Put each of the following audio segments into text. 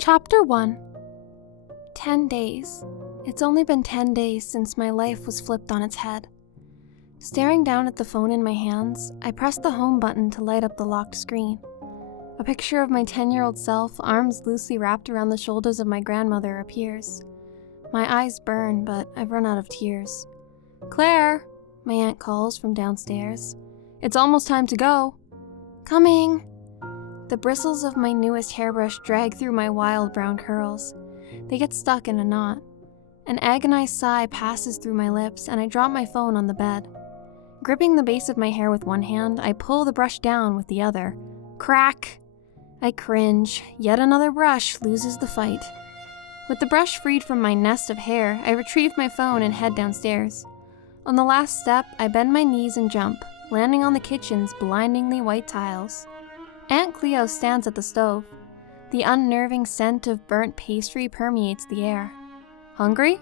Chapter 1. 10 days. It's only been 10 days since my life was flipped on its head. Staring down at the phone in my hands, I press the home button to light up the locked screen. A picture of my 10-year-old self, arms loosely wrapped around the shoulders of my grandmother, appears. My eyes burn, but I've run out of tears. "Claire!" my aunt calls from downstairs. "It's almost time to go." "Coming!" The bristles of my newest hairbrush drag through my wild brown curls. They get stuck in a knot. An agonized sigh passes through my lips, and I drop my phone on the bed. Gripping the base of my hair with one hand, I pull the brush down with the other. Crack! I cringe. Yet another brush loses the fight. With the brush freed from my nest of hair, I retrieve my phone and head downstairs. On the last step, I bend my knees and jump, landing on the kitchen's blindingly white tiles. Aunt Cleo stands at the stove. The unnerving scent of burnt pastry permeates the air. "Hungry?"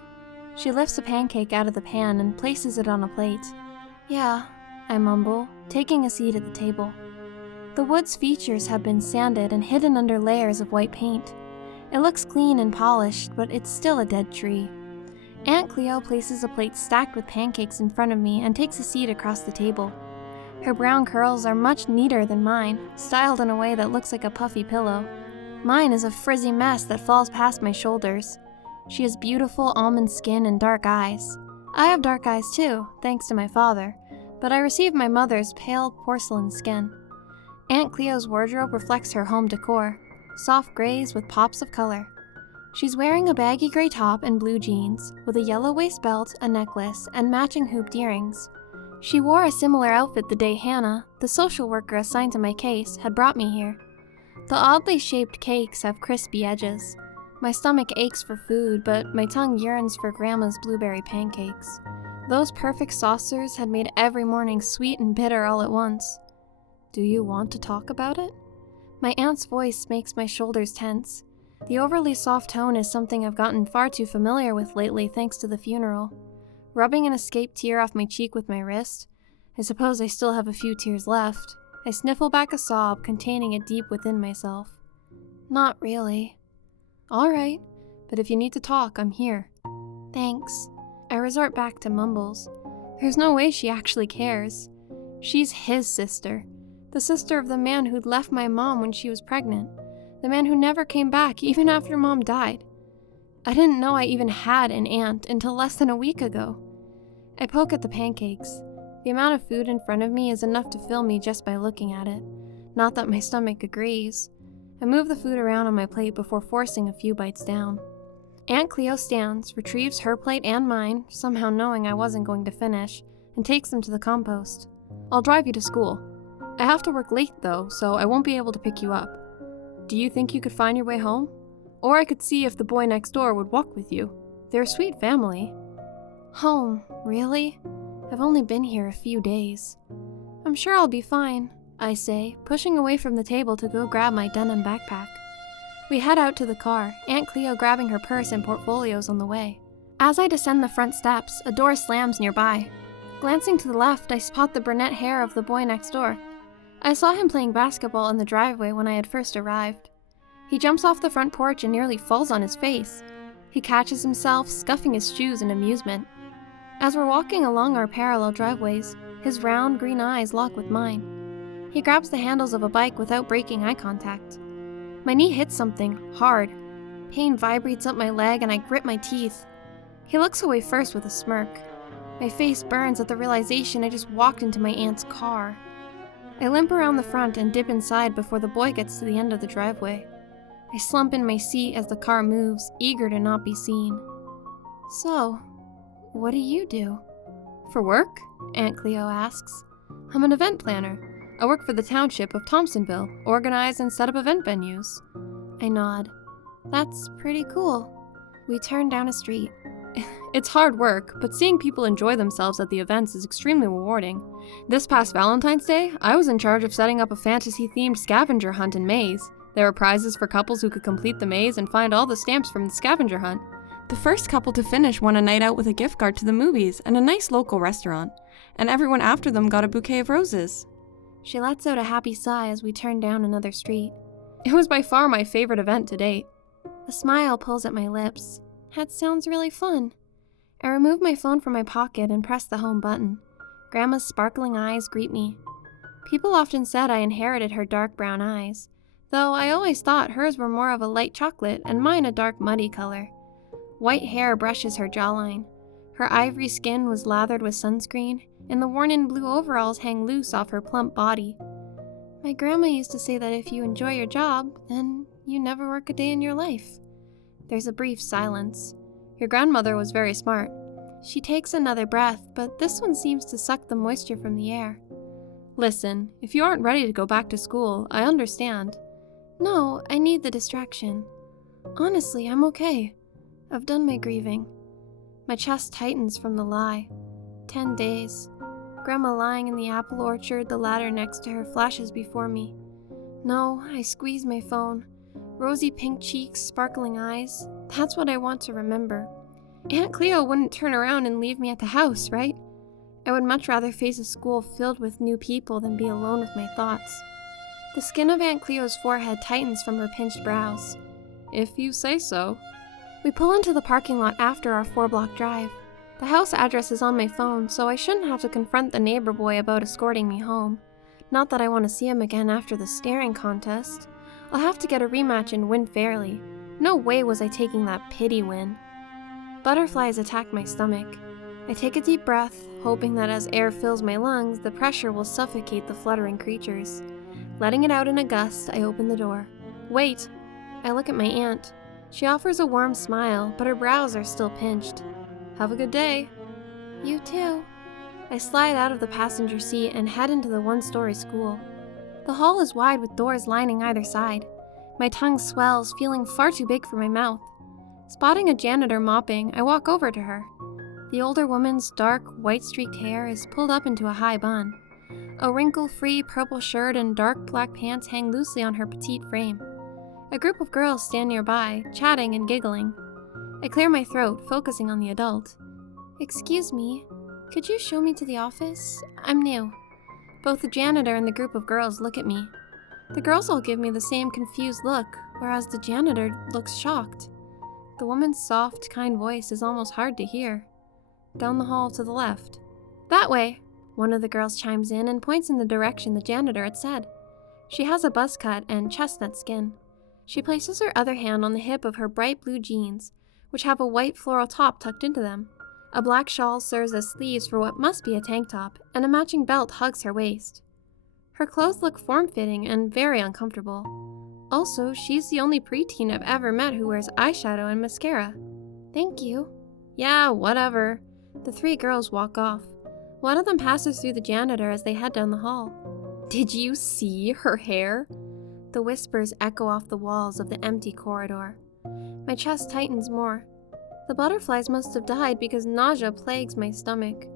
She lifts a pancake out of the pan and places it on a plate. "Yeah," I mumble, taking a seat at the table. The wood's features have been sanded and hidden under layers of white paint. It looks clean and polished, but it's still a dead tree. Aunt Cleo places a plate stacked with pancakes in front of me and takes a seat across the table. Her brown curls are much neater than mine, styled in a way that looks like a puffy pillow. Mine is a frizzy mess that falls past my shoulders. She has beautiful almond skin and dark eyes. I have dark eyes too, thanks to my father, but I received my mother's pale porcelain skin. Aunt Cleo's wardrobe reflects her home decor, soft grays with pops of color. She's wearing a baggy gray top and blue jeans, with a yellow waist belt, a necklace, and matching hooped earrings. She wore a similar outfit the day Hannah, the social worker assigned to my case, had brought me here. The oddly shaped cakes have crispy edges. My stomach aches for food, but my tongue yearns for Grandma's blueberry pancakes. Those perfect saucers had made every morning sweet and bitter all at once. "Do you want to talk about it?" My aunt's voice makes my shoulders tense. The overly soft tone is something I've gotten far too familiar with lately thanks to the funeral. Rubbing an escaped tear off my cheek with my wrist, I suppose I still have a few tears left, I sniffle back a sob containing it deep within myself. "Not really." "All right, but if you need to talk, I'm here." "Thanks." I resort back to mumbles. There's no way she actually cares. She's his sister. The sister of the man who'd left my mom when she was pregnant. The man who never came back even after Mom died. I didn't know I even had an aunt until less than a week ago. I poke at the pancakes. The amount of food in front of me is enough to fill me just by looking at it. Not that my stomach agrees. I move the food around on my plate before forcing a few bites down. Aunt Cleo stands, retrieves her plate and mine, somehow knowing I wasn't going to finish, and takes them to the compost. "I'll drive you to school. I have to work late though, so I won't be able to pick you up. Do you think you could find your way home? Or I could see if the boy next door would walk with you. They're a sweet family." "Home, really? I've only been here a few days." "I'm sure I'll be fine," I say, pushing away from the table to go grab my denim backpack. We head out to the car, Aunt Cleo grabbing her purse and portfolios on the way. As I descend the front steps, a door slams nearby. Glancing to the left, I spot the brunette hair of the boy next door. I saw him playing basketball in the driveway when I had first arrived. He jumps off the front porch and nearly falls on his face. He catches himself, scuffing his shoes in amusement. As we're walking along our parallel driveways, his round green eyes lock with mine. He grabs the handles of a bike without breaking eye contact. My knee hits something, hard. Pain vibrates up my leg and I grip my teeth. He looks away first with a smirk. My face burns at the realization I just walked into my aunt's car. I limp around the front and dip inside before the boy gets to the end of the driveway. I slump in my seat as the car moves, eager to not be seen. "So, what do you do?" "For work?" Aunt Cleo asks. "I'm an event planner. I work for the township of Thompsonville, organize and set up event venues." I nod. "That's pretty cool." We turn down a street. It's hard work, but seeing people enjoy themselves at the events is extremely rewarding. This past Valentine's Day, I was in charge of setting up a fantasy-themed scavenger hunt and maze. There were prizes for couples who could complete the maze and find all the stamps from the scavenger hunt. The first couple to finish won a night out with a gift card to the movies and a nice local restaurant, and everyone after them got a bouquet of roses. She lets out a happy sigh as we turn down another street. It was by far my favorite event to date. A smile pulls at my lips. That sounds really fun. I remove my phone from my pocket and press the home button. Grandma's sparkling eyes greet me. People often said I inherited her dark brown eyes, though I always thought hers were more of a light chocolate and mine a dark muddy color. White hair brushes her jawline. Her ivory skin was lathered with sunscreen, and the worn-in blue overalls hang loose off her plump body. My grandma used to say that if you enjoy your job, then you never work a day in your life. There's a brief silence. Your grandmother was very smart. She takes another breath, but this one seems to suck the moisture from the air. Listen, if you aren't ready to go back to school, I understand. No, I need the distraction. Honestly, I'm okay. I've done my grieving. My chest tightens from the lie. 10 days. Grandma lying in the apple orchard, the ladder next to her flashes before me. No, I squeeze my phone. Rosy pink cheeks, sparkling eyes. That's what I want to remember. Aunt Cleo wouldn't turn around and leave me at the house, right? I would much rather face a school filled with new people than be alone with my thoughts. The skin of Aunt Cleo's forehead tightens from her pinched brows. If you say so. We pull into the parking lot after our 4-block drive. The house address is on my phone, so I shouldn't have to confront the neighbor boy about escorting me home. Not that I want to see him again after the staring contest. I'll have to get a rematch and win fairly. No way was I taking that pity win. Butterflies attack my stomach. I take a deep breath, hoping that as air fills my lungs, the pressure will suffocate the fluttering creatures. Letting it out in a gust, I open the door. Wait! I look at my aunt. She offers a warm smile, but her brows are still pinched. Have a good day. You too. I slide out of the passenger seat and head into the 1-story school. The hall is wide with doors lining either side. My tongue swells, feeling far too big for my mouth. Spotting a janitor mopping, I walk over to her. The older woman's dark, white-streaked hair is pulled up into a high bun. A wrinkle-free purple shirt and dark black pants hang loosely on her petite frame. A group of girls stand nearby, chatting and giggling. I clear my throat, focusing on the adult. Excuse me, could you show me to the office? I'm new. Both the janitor and the group of girls look at me. The girls all give me the same confused look, whereas the janitor looks shocked. The woman's soft, kind voice is almost hard to hear. Down the hall to the left. That way! One of the girls chimes in and points in the direction the janitor had said. She has a buzz cut and chestnut skin. She places her other hand on the hip of her bright blue jeans, which have a white floral top tucked into them. A black shawl serves as sleeves for what must be a tank top, and a matching belt hugs her waist. Her clothes look form-fitting and very uncomfortable. Also, she's the only preteen I've ever met who wears eyeshadow and mascara. Thank you. Yeah, whatever. The 3 girls walk off. One of them passes through the janitor as they head down the hall. Did you see her hair? The whispers echo off the walls of the empty corridor. My chest tightens more. The butterflies must have died because nausea plagues my stomach.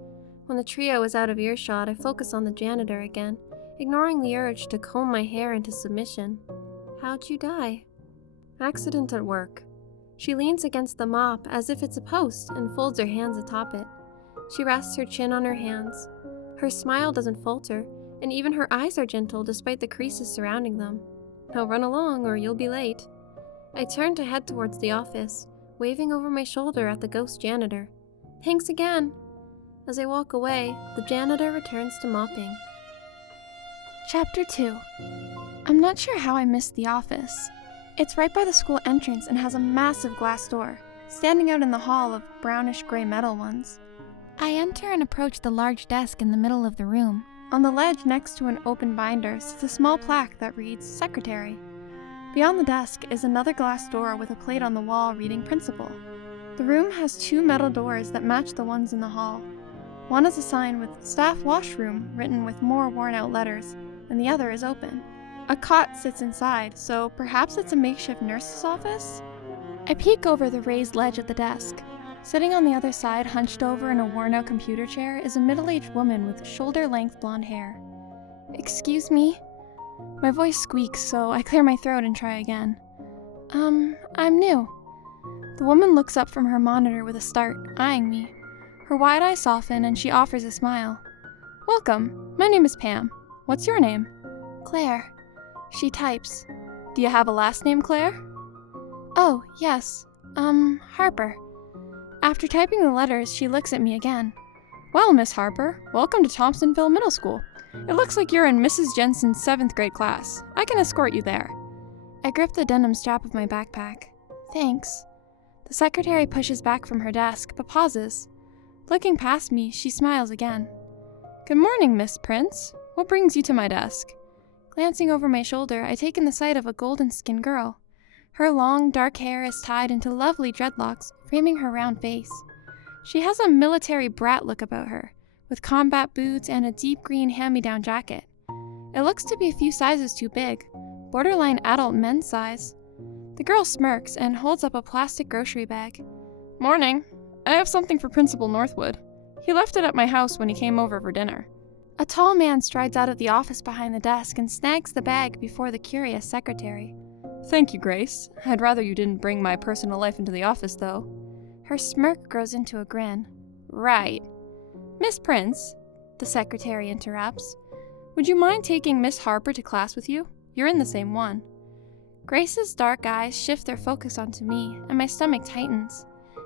When the trio is out of earshot, I focus on the janitor again, ignoring the urge to comb my hair into submission. How'd you die? Accident at work. She leans against the mop as if it's a post and folds her hands atop it. She rests her chin on her hands. Her smile doesn't falter, and even her eyes are gentle despite the creases surrounding them. Now run along or you'll be late. I turn to head towards the office, waving over my shoulder at the ghost janitor. Thanks again. As I walk away, the janitor returns to mopping. Chapter 2. I'm not sure how I missed the office. It's right by the school entrance and has a massive glass door, standing out in the hall of brownish-gray metal ones. I enter and approach the large desk in the middle of the room. On the ledge next to an open binder sits a small plaque that reads Secretary. Beyond the desk is another glass door with a plate on the wall reading Principal. The room has 2 metal doors that match the ones in the hall. One is a sign with Staff Washroom written with more worn-out letters, and the other is open. A cot sits inside, so perhaps it's a makeshift nurse's office? I peek over the raised ledge at the desk. Sitting on the other side, hunched over in a worn-out computer chair, is a middle-aged woman with shoulder-length blonde hair. Excuse me? My voice squeaks, so I clear my throat and try again. I'm new. The woman looks up from her monitor with a start, eyeing me. Her wide eyes soften and she offers a smile. Welcome. My name is Pam. What's your name? Claire. She types. Do you have a last name, Claire? Oh, yes. Harper. After typing the letters, she looks at me again. Well, Miss Harper, welcome to Thompsonville Middle School. It looks like you're in Mrs. Jensen's 7th grade class. I can escort you there. I grip the denim strap of my backpack. Thanks. The secretary pushes back from her desk, but pauses. Looking past me, she smiles again. Good morning, Miss Prince. What brings you to my desk? Glancing over my shoulder, I take in the sight of a golden-skinned girl. Her long, dark hair is tied into lovely dreadlocks, framing her round face. She has a military brat look about her, with combat boots and a deep green hand-me-down jacket. It looks to be a few sizes too big, borderline adult men's size. The girl smirks and holds up a plastic grocery bag. Morning. I have something for Principal Northwood. He left it at my house when he came over for dinner. A tall man strides out of the office behind the desk and snags the bag before the curious secretary. Thank you, Grace. I'd rather you didn't bring my personal life into the office, though. Her smirk grows into a grin. Right. Miss Prince, the secretary interrupts, would you mind taking Miss Harper to class with you? You're in the same one. Grace's dark eyes shift their focus onto me, and my stomach tightens.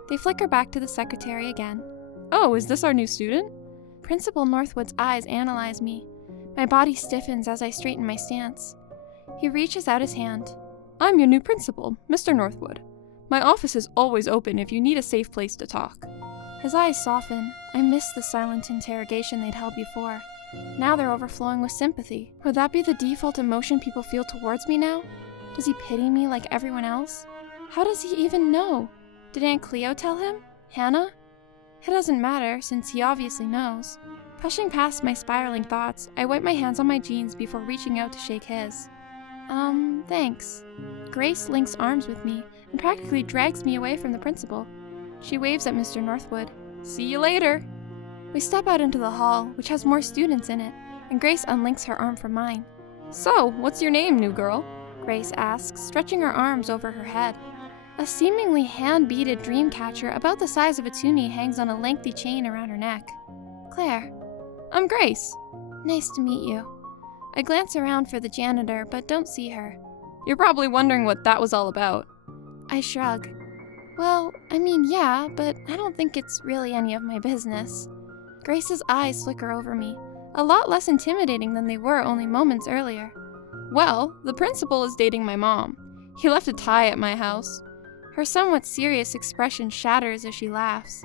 They flicker back to the secretary again. Oh, is this our new student? Principal Northwood's eyes analyze me. My body stiffens as I straighten my stance. He reaches out his hand. I'm your new principal, Mr. Northwood. My office is always open if you need a safe place to talk. His eyes soften. I miss the silent interrogation they'd held before. Now they're overflowing with sympathy. Would that be the default emotion people feel towards me now? Does he pity me like everyone else? How does he even know? Did Aunt Cleo tell him? Hannah? It doesn't matter, since he obviously knows. Pushing past my spiraling thoughts, I wipe my hands on my jeans before reaching out to shake his. Thanks. Grace links arms with me and practically drags me away from the principal. She waves at Mr. Northwood. See you later. We step out into the hall, which has more students in it, and Grace unlinks her arm from mine. So, what's your name, new girl? Grace asks, stretching her arms over her head. A seemingly hand-beaded dream catcher about the size of a toonie hangs on a lengthy chain around her neck. Claire. I'm Grace. Nice to meet you. I glance around for the janitor, but don't see her. You're probably wondering what that was all about. I shrug. Well, yeah, but I don't think it's really any of my business. Grace's eyes flicker over me, a lot less intimidating than they were only moments earlier. Well, the principal is dating my mom. He left a tie at my house. Her somewhat serious expression shatters as she laughs.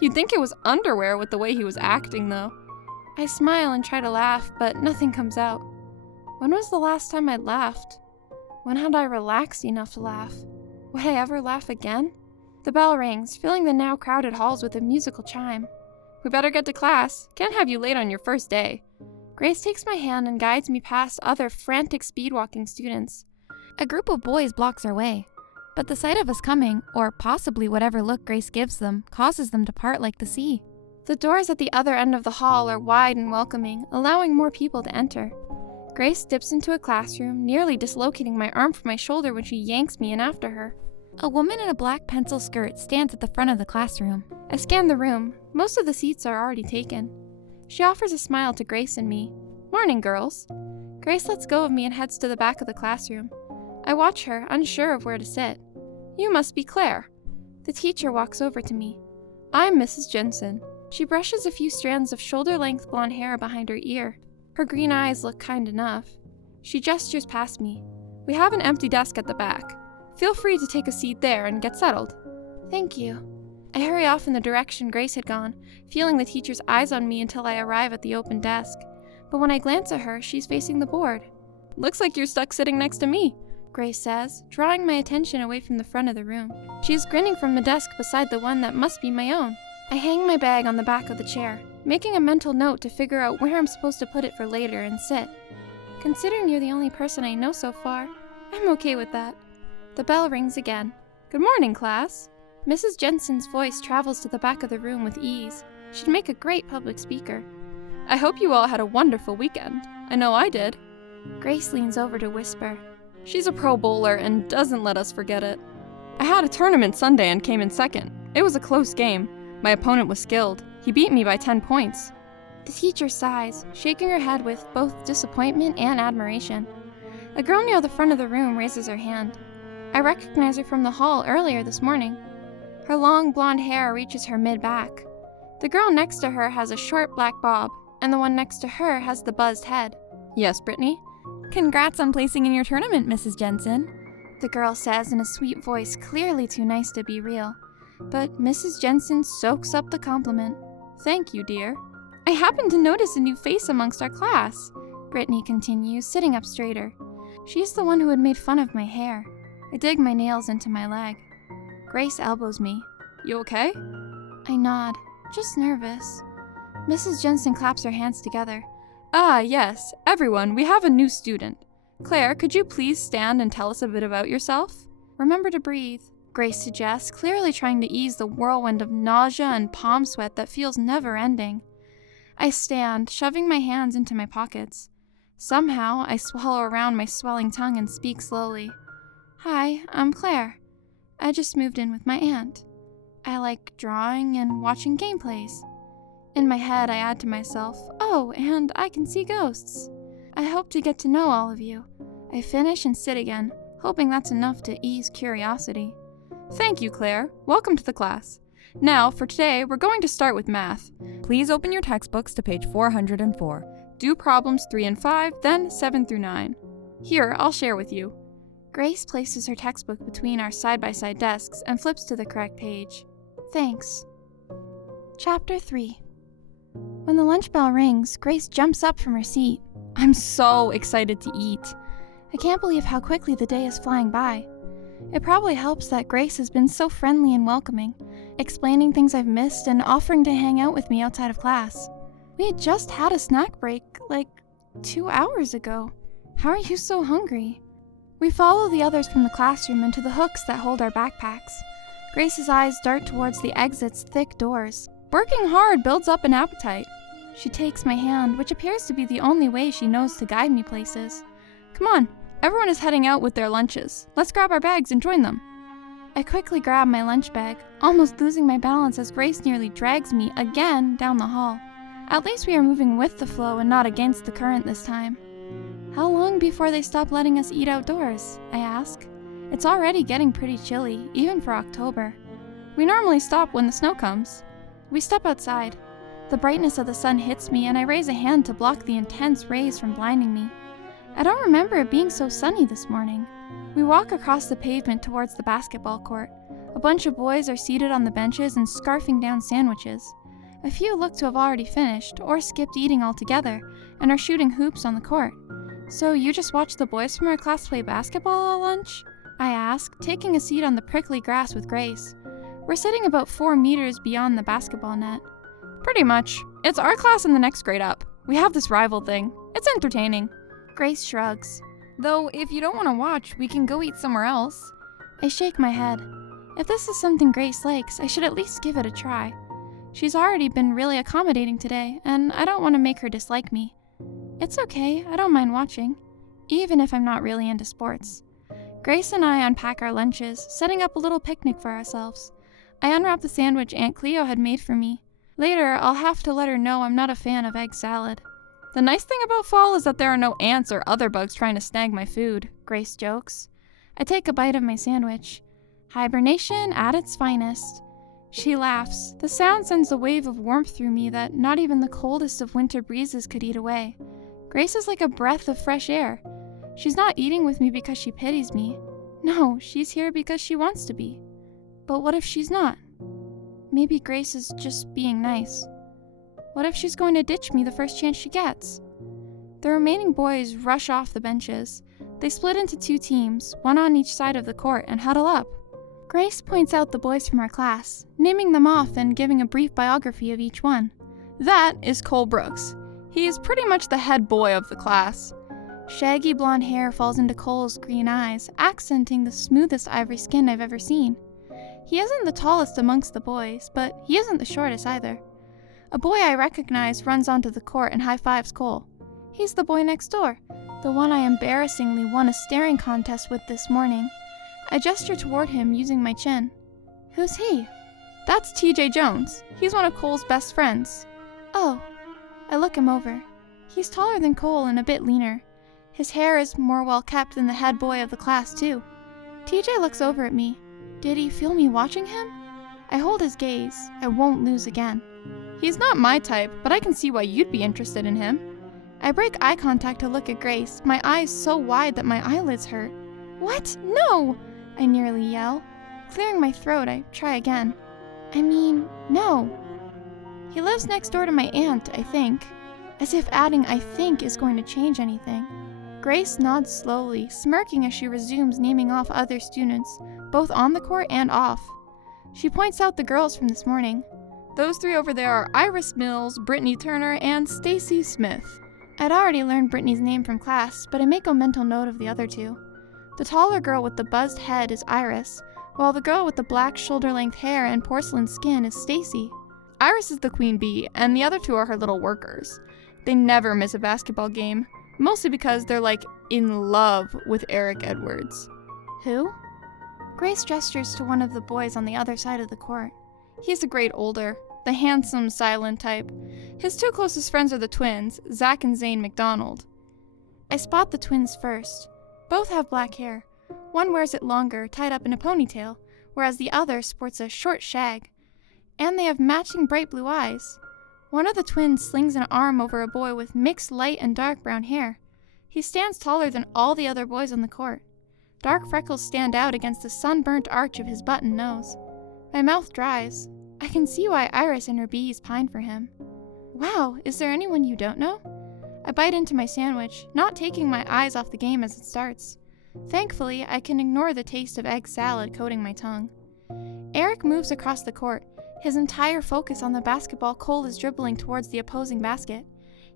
You'd think it was underwear with the way he was acting, though. I smile and try to laugh, but nothing comes out. When was the last time I laughed? When had I relaxed enough to laugh? Would I ever laugh again? The bell rings, filling the now crowded halls with a musical chime. We better get to class. Can't have you late on your first day. Grace takes my hand and guides me past other frantic speed-walking students. A group of boys blocks our way, but the sight of us coming, or possibly whatever look Grace gives them, causes them to part like the sea. The doors at the other end of the hall are wide and welcoming, allowing more people to enter. Grace dips into a classroom, nearly dislocating my arm from my shoulder when she yanks me in after her. A woman in a black pencil skirt stands at the front of the classroom. I scan the room. Most of the seats are already taken. She offers a smile to Grace and me. Morning, girls. Grace lets go of me and heads to the back of the classroom. I watch her, unsure of where to sit. You must be Claire. The teacher walks over to me. I'm Mrs. Jensen. She brushes a few strands of shoulder-length blonde hair behind her ear. Her green eyes look kind enough. She gestures past me. We have an empty desk at the back. Feel free to take a seat there and get settled. Thank you. I hurry off in the direction Grace had gone, feeling the teacher's eyes on me until I arrive at the open desk. But when I glance at her, she's facing the board. Looks like you're stuck sitting next to me, Grace says, drawing my attention away from the front of the room. She is grinning from the desk beside the one that must be my own. I hang my bag on the back of the chair, making a mental note to figure out where I'm supposed to put it for later and sit. Considering you're the only person I know so far, I'm okay with that. The bell rings again. Good morning, class. Mrs. Jensen's voice travels to the back of the room with ease. She'd make a great public speaker. I hope you all had a wonderful weekend. I know I did. Grace leans over to whisper. She's a pro bowler and doesn't let us forget it. I had a tournament Sunday and came in second. It was a close game. My opponent was skilled. He beat me by 10 points. The teacher sighs, shaking her head with both disappointment and admiration. A girl near the front of the room raises her hand. I recognize her from the hall earlier this morning. Her long blonde hair reaches her mid-back. The girl next to her has a short black bob, and the one next to her has the buzzed head. Yes, Brittany? Congrats on placing in your tournament, Mrs. Jensen, the girl says in a sweet voice clearly too nice to be real. But Mrs. Jensen soaks up the compliment. Thank you, dear. I happened to notice a new face amongst our class, Brittany continues, sitting up straighter. She's the one who had made fun of my hair. I dig my nails into my leg. Grace elbows me. You okay? I nod, just nervous. Mrs. Jensen claps her hands together. Ah, yes, everyone, we have a new student. Claire, could you please stand and tell us a bit about yourself? Remember to breathe, Grace suggests, clearly trying to ease the whirlwind of nausea and palm sweat that feels never-ending. I stand, shoving my hands into my pockets. Somehow, I swallow around my swelling tongue and speak slowly. Hi, I'm Claire. I just moved in with my aunt. I like drawing and watching gameplays. In my head, I add to myself, oh, and I can see ghosts. I hope to get to know all of you. I finish and sit again, hoping that's enough to ease curiosity. Thank you, Claire. Welcome to the class. Now, for today, we're going to start with math. Please open your textbooks to page 404. Do problems 3 and 5, then 7 through 9. Here, I'll share with you. Grace places her textbook between our side-by-side desks and flips to the correct page. Thanks. Chapter 3. When the lunch bell rings, Grace jumps up from her seat. I'm so excited to eat. I can't believe how quickly the day is flying by. It probably helps that Grace has been so friendly and welcoming, explaining things I've missed and offering to hang out with me outside of class. We had just had a snack break, like 2 hours ago. How are you so hungry? We follow the others from the classroom into the hooks that hold our backpacks. Grace's eyes dart towards the exit's thick doors. Working hard builds up an appetite. She takes my hand, which appears to be the only way she knows to guide me places. Come on, everyone is heading out with their lunches. Let's grab our bags and join them. I quickly grab my lunch bag, almost losing my balance as Grace nearly drags me again down the hall. At least we are moving with the flow and not against the current this time. How long before they stop letting us eat outdoors? I ask. It's already getting pretty chilly, even for October. We normally stop when the snow comes. We step outside. The brightness of the sun hits me and I raise a hand to block the intense rays from blinding me. I don't remember it being so sunny this morning. We walk across the pavement towards the basketball court. A bunch of boys are seated on the benches and scarfing down sandwiches. A few look to have already finished or skipped eating altogether and are shooting hoops on the court. So you just watched the boys from our class play basketball at lunch? I ask, taking a seat on the prickly grass with Grace. We're sitting about 4 meters beyond the basketball net. Pretty much. It's our class and the next grade up. We have this rival thing. It's entertaining. Grace shrugs. Though, if you don't want to watch, we can go eat somewhere else. I shake my head. If this is something Grace likes, I should at least give it a try. She's already been really accommodating today, and I don't want to make her dislike me. It's okay, I don't mind watching, even if I'm not really into sports. Grace and I unpack our lunches, setting up a little picnic for ourselves. I unwrap the sandwich Aunt Cleo had made for me. Later, I'll have to let her know I'm not a fan of egg salad. The nice thing about fall is that there are no ants or other bugs trying to snag my food, Grace jokes. I take a bite of my sandwich. Hibernation at its finest. She laughs. The sound sends a wave of warmth through me that not even the coldest of winter breezes could eat away. Grace is like a breath of fresh air. She's not eating with me because she pities me. No, she's here because she wants to be. But what if she's not? Maybe Grace is just being nice. What if she's going to ditch me the first chance she gets? The remaining boys rush off the benches. They split into 2 teams, one on each side of the court, and huddle up. Grace points out the boys from our class, naming them off and giving a brief biography of each one. That is Cole Brooks. He is pretty much the head boy of the class. Shaggy blonde hair falls into Cole's green eyes, accenting the smoothest ivory skin I've ever seen. He isn't the tallest amongst the boys, but he isn't the shortest either. A boy I recognize runs onto the court and high-fives Cole. He's the boy next door, the one I embarrassingly won a staring contest with this morning. I gesture toward him using my chin. Who's he? That's TJ Jones. He's one of Cole's best friends. Oh. I look him over. He's taller than Cole and a bit leaner. His hair is more well kept than the head boy of the class, too. TJ looks over at me. Did he feel me watching him? I hold his gaze. I won't lose again. He's not my type, but I can see why you'd be interested in him. I break eye contact to look at Grace, my eyes so wide that my eyelids hurt. What? No! I nearly yell. Clearing my throat, I try again. I mean, no. He lives next door to my aunt, I think. As if adding I think is going to change anything. Grace nods slowly, smirking as she resumes naming off other students, both on the court and off. She points out the girls from this morning. Those three over there are Iris Mills, Brittany Turner, and Stacy Smith. I'd already learned Brittany's name from class, but I make a mental note of the other two. The taller girl with the buzzed head is Iris, while the girl with the black shoulder-length hair and porcelain skin is Stacy. Iris is the queen bee, and the other two are her little workers. They never miss a basketball game, mostly because they're in love with Eric Edwards. Who? Grace gestures to one of the boys on the other side of the court. He's a grade older, the handsome, silent type. His two closest friends are the twins, Zach and Zane McDonald. I spot the twins first. Both have black hair. One wears it longer, tied up in a ponytail, whereas the other sports a short shag. And they have matching bright blue eyes. One of the twins slings an arm over a boy with mixed light and dark brown hair. He stands taller than all the other boys on the court. Dark freckles stand out against the sunburnt arch of his button nose. My mouth dries. I can see why Iris and her bees pine for him. Wow, is there anyone you don't know? I bite into my sandwich, not taking my eyes off the game as it starts. Thankfully, I can ignore the taste of egg salad coating my tongue. Eric moves across the court, his entire focus on the basketball Cole is dribbling towards the opposing basket.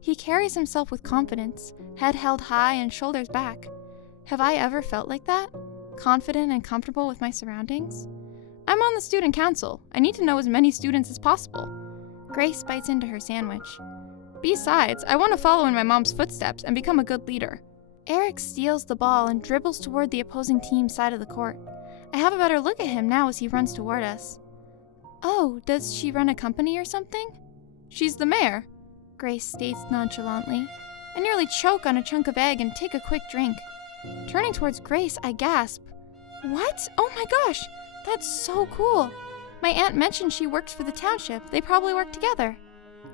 He carries himself with confidence, head held high and shoulders back. Have I ever felt like that? Confident and comfortable with my surroundings? I'm on the student council. I need to know as many students as possible. Grace bites into her sandwich. Besides, I want to follow in my mom's footsteps and become a good leader. Eric steals the ball and dribbles toward the opposing team's side of the court. I have a better look at him now as he runs toward us. Oh, does she run a company or something? She's the mayor, Grace states nonchalantly. I nearly choke on a chunk of egg and take a quick drink. Turning towards Grace, I gasp. What? Oh my gosh, that's so cool. My aunt mentioned she works for the township. They probably work together.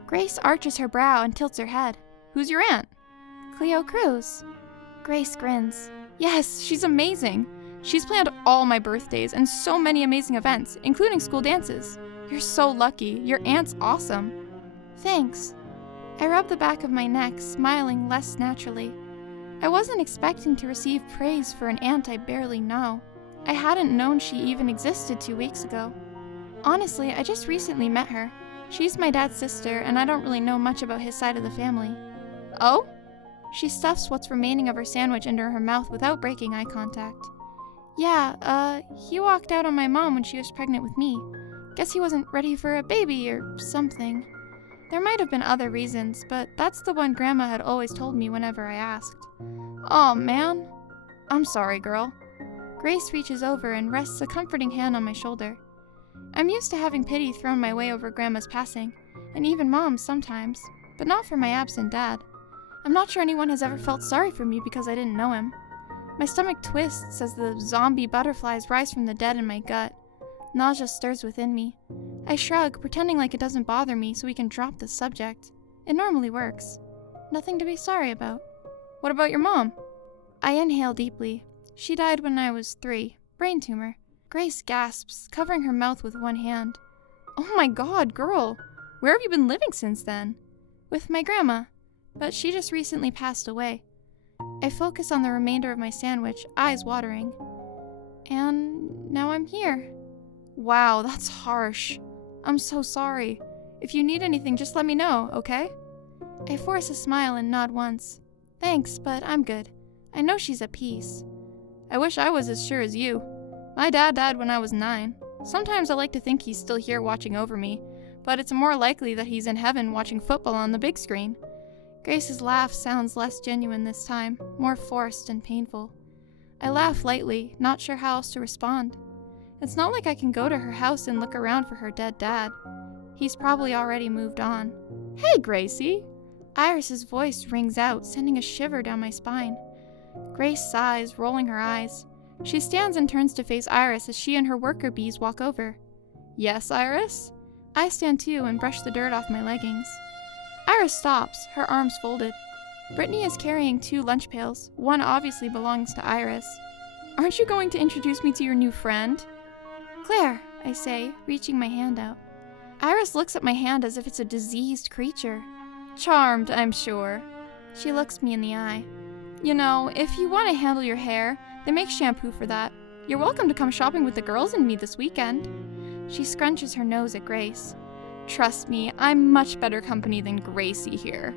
Grace arches her brow and tilts her head. Who's your aunt? Cleo Cruz. Grace grins. Yes, she's amazing. She's planned all my birthdays and so many amazing events, including school dances. You're so lucky. Your aunt's awesome. Thanks. I rub the back of my neck, smiling less naturally. I wasn't expecting to receive praise for an aunt I barely know. I hadn't known she even existed 2 weeks ago. Honestly, I just recently met her. She's my dad's sister, and I don't really know much about his side of the family. Oh? She stuffs what's remaining of her sandwich into her mouth without breaking eye contact. Yeah, he walked out on my mom when she was pregnant with me. Guess he wasn't ready for a baby or something. There might have been other reasons, but that's the one Grandma had always told me whenever I asked. Aw, man. I'm sorry, girl. Grace reaches over and rests a comforting hand on my shoulder. I'm used to having pity thrown my way over Grandma's passing, and even Mom's sometimes, but not for my absent dad. I'm not sure anyone has ever felt sorry for me because I didn't know him. My stomach twists as the zombie butterflies rise from the dead in my gut. Nausea stirs within me. I shrug, pretending like it doesn't bother me so we can drop the subject. It normally works. Nothing to be sorry about. What about your mom? I inhale deeply. She died when I was 3. Brain tumor. Grace gasps, covering her mouth with one hand. Oh my god, girl. Where have you been living since then? With my grandma, but she just recently passed away. I focus on the remainder of my sandwich, eyes watering. And now I'm here. Wow, that's harsh. I'm so sorry. If you need anything, just let me know, okay? I force a smile and nod once. Thanks, but I'm good. I know she's at peace. I wish I was as sure as you. My dad died when I was 9. Sometimes I like to think he's still here watching over me, but it's more likely that he's in heaven watching football on the big screen. Grace's laugh sounds less genuine this time, more forced and painful. I laugh lightly, not sure how else to respond. It's not like I can go to her house and look around for her dead dad. He's probably already moved on. Hey, Gracie! Iris's voice rings out, sending a shiver down my spine. Grace sighs, rolling her eyes. She stands and turns to face Iris as she and her worker bees walk over. Yes, Iris? I stand too and brush the dirt off my leggings. Iris stops, her arms folded. Brittany is carrying 2 lunch pails. One obviously belongs to Iris. Aren't you going to introduce me to your new friend? Claire, I say, reaching my hand out. Iris looks at my hand as if it's a diseased creature. Charmed, I'm sure. She looks me in the eye. You know, if you want to handle your hair, they make shampoo for that. You're welcome to come shopping with the girls and me this weekend. She scrunches her nose at Grace. Trust me, I'm much better company than Gracie here.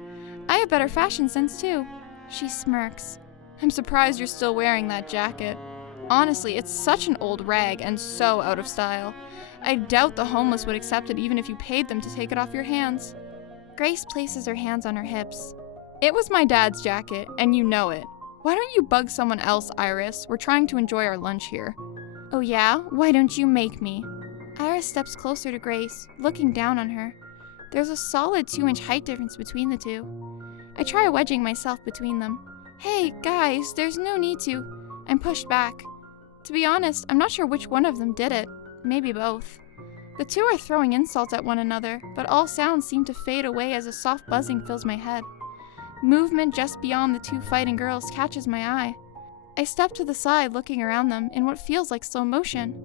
I have better fashion sense too. She smirks. I'm surprised you're still wearing that jacket. Honestly, it's such an old rag and so out of style. I doubt the homeless would accept it even if you paid them to take it off your hands. Grace places her hands on her hips. It was my dad's jacket, and you know it. Why don't you bug someone else, Iris? We're trying to enjoy our lunch here. Oh yeah? Why don't you make me? Iris steps closer to Grace, looking down on her. There's a solid 2-inch height difference between the two. I try wedging myself between them. Hey, guys, there's no need to. I'm pushed back. To be honest, I'm not sure which one of them did it. Maybe both. The two are throwing insults at one another, but all sounds seem to fade away as a soft buzzing fills my head. Movement just beyond the 2 fighting girls catches my eye. I step to the side, looking around them in what feels like slow motion.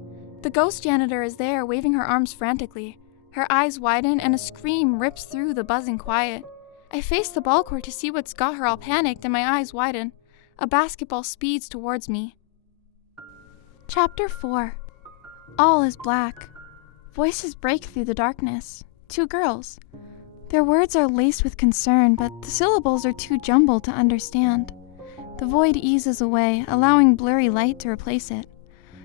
The ghost janitor is there, waving her arms frantically. Her eyes widen and a scream rips through the buzzing quiet. I face the ball court to see what's got her all panicked and my eyes widen. A basketball speeds towards me. Chapter 4. All is black. Voices break through the darkness. 2 girls. Their words are laced with concern, but the syllables are too jumbled to understand. The void eases away, allowing blurry light to replace it.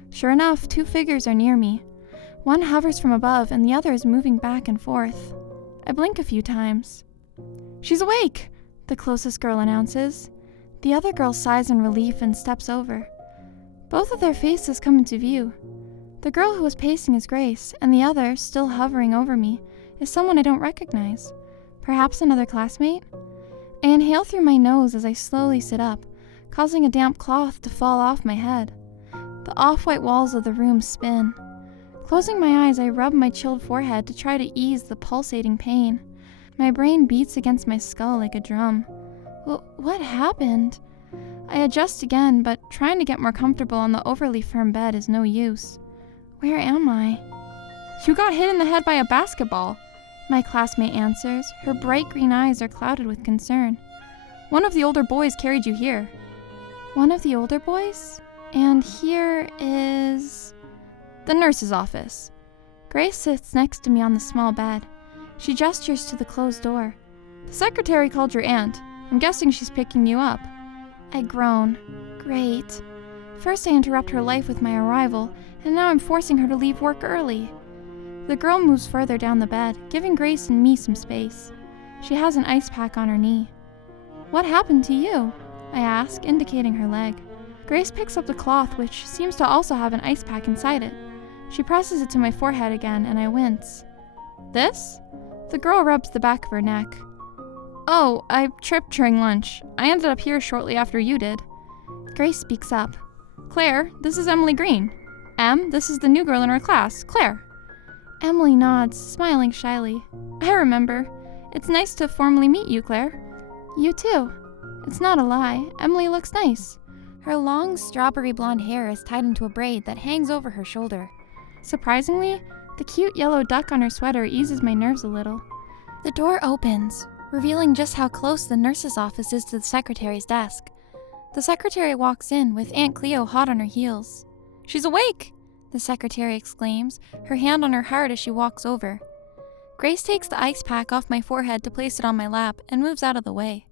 Sure enough, 2 figures are near me. One hovers from above, and the other is moving back and forth. I blink a few times. She's awake, the closest girl announces. The other girl sighs in relief and steps over. Both of their faces come into view. The girl who was pacing is Grace, and the other, still hovering over me, is someone I don't recognize. Perhaps another classmate? I inhale through my nose as I slowly sit up, causing a damp cloth to fall off my head. The off-white walls of the room spin. Closing my eyes, I rub my chilled forehead to try to ease the pulsating pain. My brain beats against my skull like a drum. What happened? I adjust again, but trying to get more comfortable on the overly firm bed is no use. Where am I? You got hit in the head by a basketball, my classmate answers. Her bright green eyes are clouded with concern. One of the older boys carried you here. One of the older boys? And here is... the nurse's office. Grace sits next to me on the small bed. She gestures to the closed door. The secretary called your aunt. I'm guessing she's picking you up. I groan. Great. First I interrupt her life with my arrival, and now I'm forcing her to leave work early. The girl moves further down the bed, giving Grace and me some space. She has an ice pack on her knee. What happened to you? I ask, indicating her leg. Grace picks up the cloth, which seems to also have an ice pack inside it. She presses it to my forehead again, and I wince. This? The girl rubs the back of her neck. Oh, I tripped during lunch. I ended up here shortly after you did. Grace speaks up. Claire, this is Emily Green. Em, this is the new girl in our class, Claire. Emily nods, smiling shyly. I remember. It's nice to formally meet you, Claire. You too. It's not a lie. Emily looks nice. Her long, strawberry blonde hair is tied into a braid that hangs over her shoulder. Surprisingly, the cute yellow duck on her sweater eases my nerves a little. The door opens, revealing just how close the nurse's office is to the secretary's desk. The secretary walks in with Aunt Cleo hot on her heels. She's awake! The secretary exclaims, her hand on her heart as she walks over. Grace takes the ice pack off my forehead to place it on my lap and moves out of the way.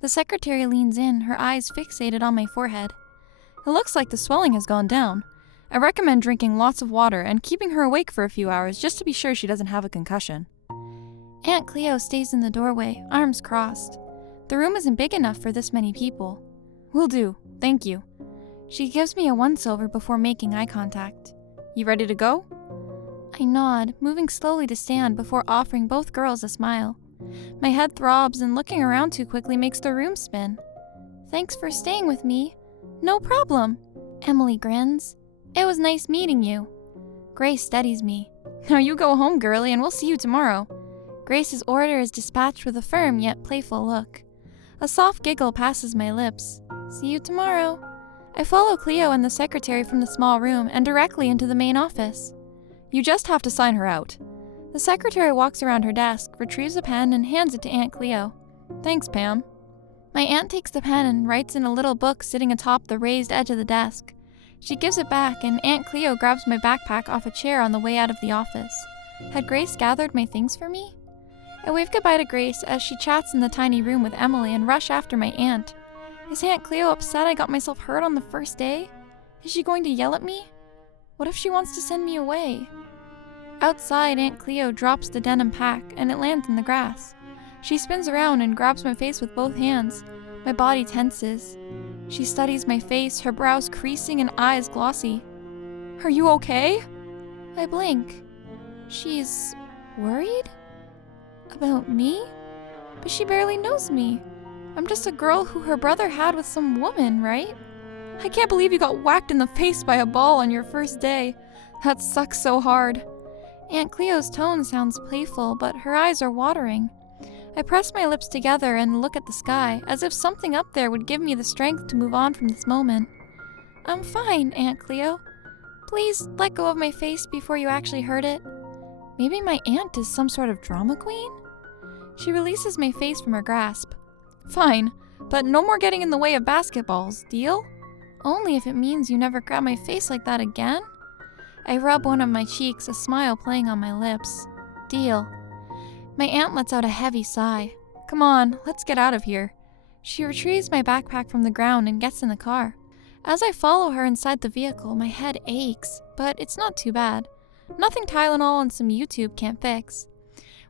The secretary leans in, her eyes fixated on my forehead. It looks like the swelling has gone down. I recommend drinking lots of water and keeping her awake for a few hours just to be sure she doesn't have a concussion. Aunt Cleo stays in the doorway, arms crossed. The room isn't big enough for this many people. Will do. Thank you. She gives me a once-over before making eye contact. You ready to go? I nod, moving slowly to stand before offering both girls a smile. My head throbs and looking around too quickly makes the room spin. Thanks for staying with me. No problem. Emily grins. It was nice meeting you. Grace steadies me. Now you go home, girlie, and we'll see you tomorrow. Grace's order is dispatched with a firm yet playful look. A soft giggle passes my lips. See you tomorrow. I follow Cleo and the secretary from the small room and directly into the main office. You just have to sign her out. The secretary walks around her desk, retrieves a pen, and hands it to Aunt Cleo. Thanks, Pam. My aunt takes the pen and writes in a little book sitting atop the raised edge of the desk. She gives it back, and Aunt Cleo grabs my backpack off a chair on the way out of the office. Had Grace gathered my things for me? I wave goodbye to Grace as she chats in the tiny room with Emily and rush after my aunt. Is Aunt Cleo upset I got myself hurt on the first day? Is she going to yell at me? What if she wants to send me away? Outside, Aunt Cleo drops the denim pack, and it lands in the grass. She spins around and grabs my face with both hands. My body tenses. She studies my face, her brows creasing and eyes glossy. Are you okay? I blink. She's worried? About me? But she barely knows me. I'm just a girl who her brother had with some woman, right? I can't believe you got whacked in the face by a ball on your first day. That sucks so hard. Aunt Cleo's tone sounds playful, but her eyes are watering. I press my lips together and look at the sky, as if something up there would give me the strength to move on from this moment. I'm fine, Aunt Cleo. Please let go of my face before you actually hurt it. Maybe my aunt is some sort of drama queen? She releases my face from her grasp. Fine, but no more getting in the way of basketballs, deal? Only if it means you never grab my face like that again. I rub one of my cheeks, a smile playing on my lips. Deal. My aunt lets out a heavy sigh. Come on, let's get out of here. She retrieves my backpack from the ground and gets in the car. As I follow her inside the vehicle, my head aches, but it's not too bad. Nothing Tylenol and some YouTube can't fix.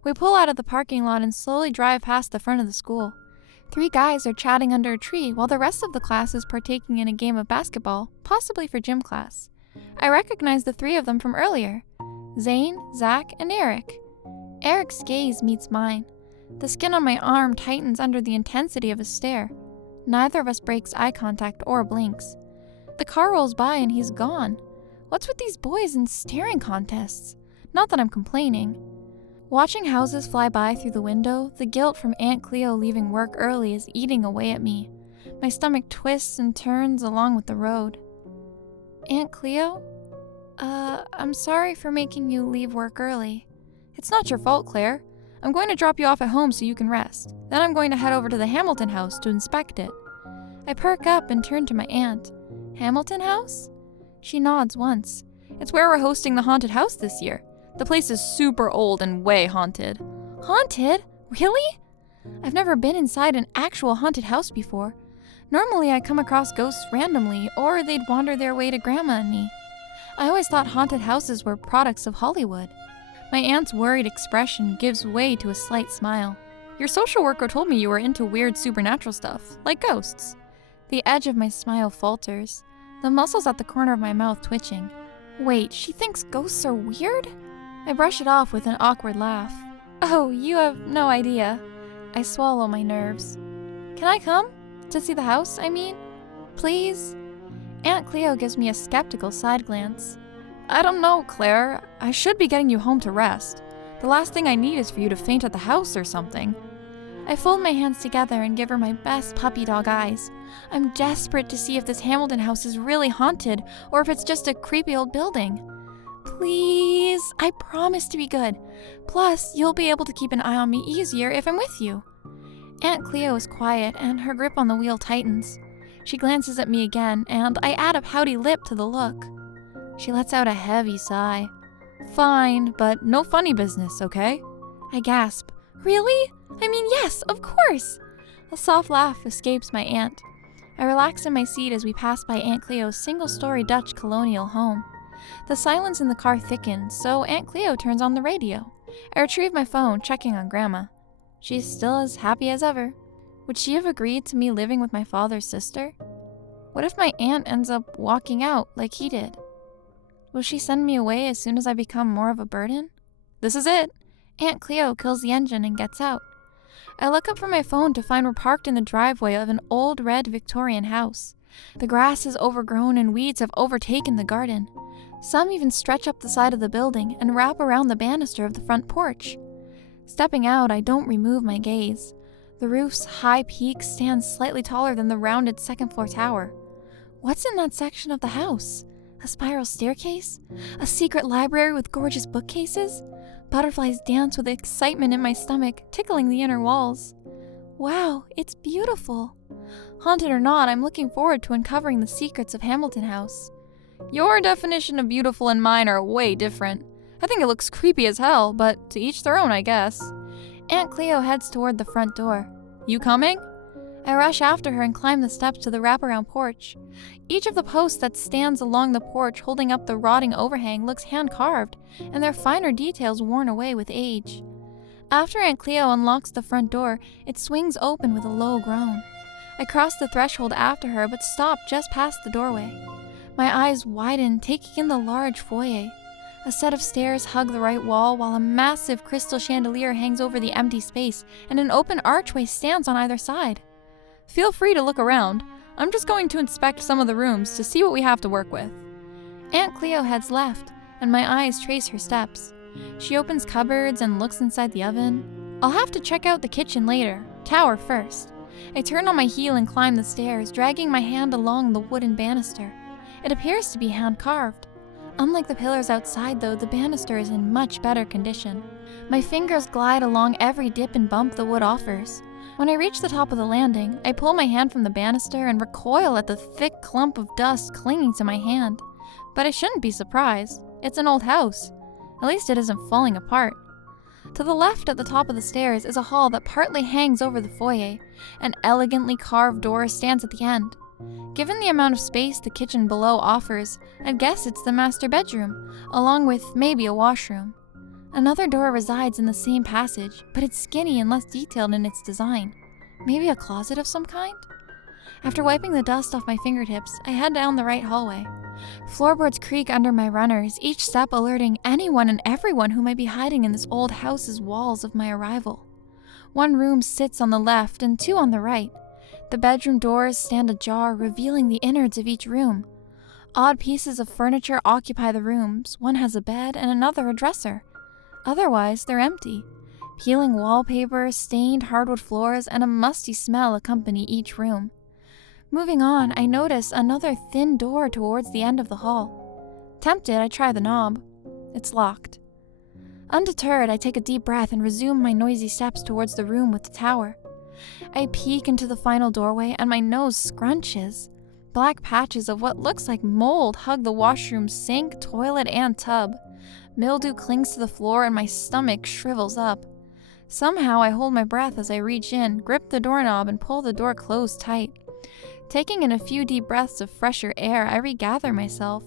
We pull out of the parking lot and slowly drive past the front of the school. 3 guys are chatting under a tree while the rest of the class is partaking in a game of basketball, possibly for gym class. I recognize the 3 of them from earlier. Zane, Zach, and Eric. Eric's gaze meets mine. The skin on my arm tightens under the intensity of his stare. Neither of us breaks eye contact or blinks. The car rolls by and he's gone. What's with these boys and staring contests? Not that I'm complaining. Watching houses fly by through the window, the guilt from Aunt Cleo leaving work early is eating away at me. My stomach twists and turns along with the road. Aunt Cleo? I'm sorry for making you leave work early. It's not your fault, Claire. I'm going to drop you off at home so you can rest. Then I'm going to head over to the Hamilton house to inspect it. I perk up and turn to my aunt. Hamilton house? She nods once. It's where we're hosting the haunted house this year. The place is super old and way haunted. Haunted? Really? I've never been inside an actual haunted house before. Normally I come across ghosts randomly, or they'd wander their way to Grandma and me. I always thought haunted houses were products of Hollywood. My aunt's worried expression gives way to a slight smile. Your social worker told me you were into weird supernatural stuff, like ghosts. The edge of my smile falters, the muscles at the corner of my mouth twitching. Wait, she thinks ghosts are weird? I brush it off with an awkward laugh. Oh, you have no idea. I swallow my nerves. Can I come? To see the house, I mean? Please? Aunt Cleo gives me a skeptical side glance. I don't know, Claire. I should be getting you home to rest. The last thing I need is for you to faint at the house or something. I fold my hands together and give her my best puppy dog eyes. I'm desperate to see if this Hamilton house is really haunted or if it's just a creepy old building. Please, I promise to be good. Plus, you'll be able to keep an eye on me easier if I'm with you. Aunt Cleo is quiet and her grip on the wheel tightens. She glances at me again and I add a pouty lip to the look. She lets out a heavy sigh. Fine, but no funny business, okay? I gasp. Really? I mean, yes, of course. A soft laugh escapes my aunt. I relax in my seat as we pass by Aunt Cleo's single-story Dutch colonial home. The silence in the car thickens, so Aunt Cleo turns on the radio. I retrieve my phone, checking on Grandma. She's still as happy as ever. Would she have agreed to me living with my father's sister? What if my aunt ends up walking out like he did? Will she send me away as soon as I become more of a burden? This is it. Aunt Cleo kills the engine and gets out. I look up from my phone to find we're parked in the driveway of an old red Victorian house. The grass is overgrown and weeds have overtaken the garden. Some even stretch up the side of the building and wrap around the banister of the front porch. Stepping out, I don't remove my gaze. The roof's high peak stands slightly taller than the rounded second-floor tower. What's in that section of the house? A spiral staircase? A secret library with gorgeous bookcases? Butterflies dance with excitement in my stomach, tickling the inner walls. Wow, it's beautiful. Haunted or not, I'm looking forward to uncovering the secrets of Hamilton House. Your definition of beautiful and mine are way different. I think it looks creepy as hell, but to each their own, I guess. Aunt Cleo heads toward the front door. You coming? I rush after her and climb the steps to the wraparound porch. Each of the posts that stands along the porch holding up the rotting overhang looks hand-carved, and their finer details worn away with age. After Aunt Cleo unlocks the front door, it swings open with a low groan. I cross the threshold after her, but stop just past the doorway. My eyes widen, taking in the large foyer. A set of stairs hug the right wall, while a massive crystal chandelier hangs over the empty space, and an open archway stands on either side. Feel free to look around. I'm just going to inspect some of the rooms to see what we have to work with. Aunt Cleo heads left, and my eyes trace her steps. She opens cupboards and looks inside the oven. I'll have to check out the kitchen later, tower first. I turn on my heel and climb the stairs, dragging my hand along the wooden banister. It appears to be hand-carved. Unlike the pillars outside, though, the banister is in much better condition. My fingers glide along every dip and bump the wood offers. When I reach the top of the landing, I pull my hand from the banister and recoil at the thick clump of dust clinging to my hand. But I shouldn't be surprised. It's an old house. At least it isn't falling apart. To the left at the top of the stairs is a hall that partly hangs over the foyer. An elegantly carved door stands at the end. Given the amount of space the kitchen below offers, I'd guess it's the master bedroom, along with maybe a washroom. Another door resides in the same passage, but it's skinny and less detailed in its design. Maybe a closet of some kind? After wiping the dust off my fingertips, I head down the right hallway. Floorboards creak under my runners, each step alerting anyone and everyone who might be hiding in this old house's walls of my arrival. One room sits on the left and two on the right. The bedroom doors stand ajar, revealing the innards of each room. Odd pieces of furniture occupy the rooms. One has a bed and another a dresser. Otherwise, they're empty. Peeling wallpaper, stained hardwood floors, and a musty smell accompany each room. Moving on, I notice another thin door towards the end of the hall. Tempted, I try the knob. It's locked. Undeterred, I take a deep breath and resume my noisy steps towards the room with the tower. I peek into the final doorway and my nose scrunches. Black patches of what looks like mold hug the washroom sink, toilet, and tub. Mildew clings to the floor and my stomach shrivels up. Somehow I hold my breath as I reach in, grip the doorknob, and pull the door closed tight. Taking in a few deep breaths of fresher air, I regather myself.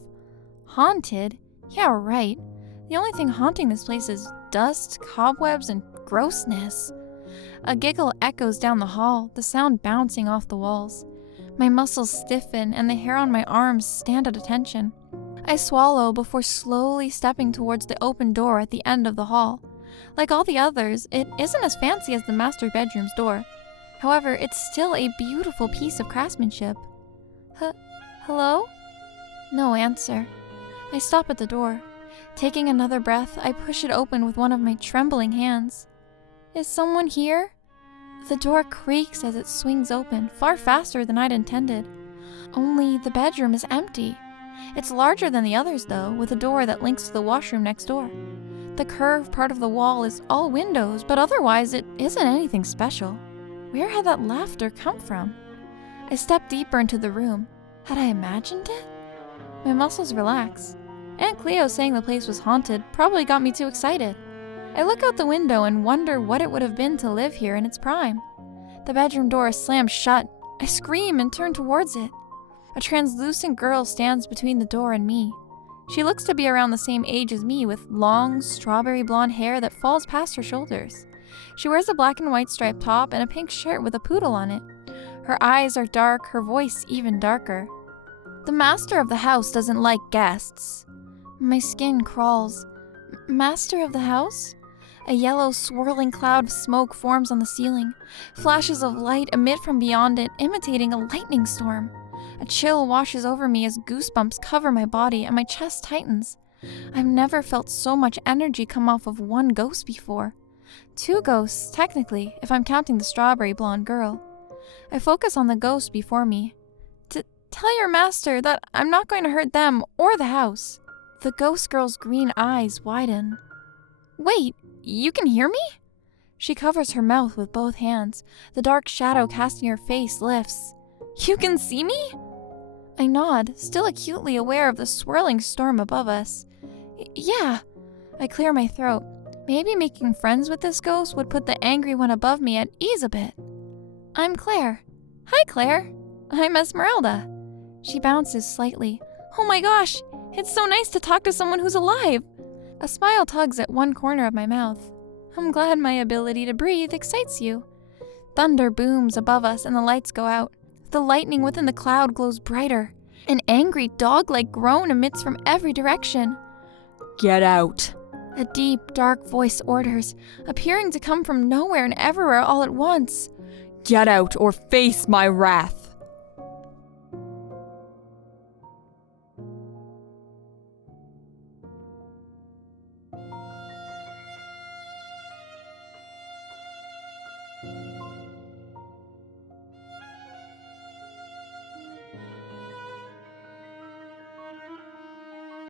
Haunted? Yeah, right. The only thing haunting this place is dust, cobwebs, and grossness. A giggle echoes down the hall, the sound bouncing off the walls. My muscles stiffen and the hair on my arms stand at attention. I swallow before slowly stepping towards the open door at the end of the hall. Like all the others, it isn't as fancy as the master bedroom's door. However, it's still a beautiful piece of craftsmanship. Hello? No answer. I stop at the door. Taking another breath, I push it open with one of my trembling hands. Is someone here? The door creaks as it swings open, far faster than I'd intended. Only the bedroom is empty. It's larger than the others, though, with a door that links to the washroom next door. The curved part of the wall is all windows, but otherwise it isn't anything special. Where had that laughter come from? I step deeper into the room. Had I imagined it? My muscles relax. Aunt Cleo saying the place was haunted probably got me too excited. I look out the window and wonder what it would have been to live here in its prime. The bedroom door slams shut. I scream and turn towards it. A translucent girl stands between the door and me. She looks to be around the same age as me, with long, strawberry blonde hair that falls past her shoulders. She wears a black and white striped top and a pink shirt with a poodle on it. Her eyes are dark, her voice even darker. The master of the house doesn't like guests. My skin crawls. Master of the house? A yellow, swirling cloud of smoke forms on the ceiling. Flashes of light emit from beyond it, imitating a lightning storm. A chill washes over me as goosebumps cover my body and my chest tightens. I've never felt so much energy come off of one ghost before. 2 ghosts, technically, if I'm counting the strawberry blonde girl. I focus on the ghost before me. Tell your master that I'm not going to hurt them or the house. The ghost girl's green eyes widen. Wait, you can hear me? She covers her mouth with both hands. The dark shadow casting her face lifts. You can see me? I nod, still acutely aware of the swirling storm above us. Yeah. I clear my throat. Maybe making friends with this ghost would put the angry one above me at ease a bit. I'm Claire. Hi, Claire. I'm Esmeralda. She bounces slightly. Oh my gosh, it's so nice to talk to someone who's alive. A smile tugs at one corner of my mouth. I'm glad my ability to breathe excites you. Thunder booms above us and the lights go out. The lightning within the cloud glows brighter. An angry dog-like groan emits from every direction. Get out. A deep, dark voice orders, appearing to come from nowhere and everywhere all at once. Get out or face my wrath.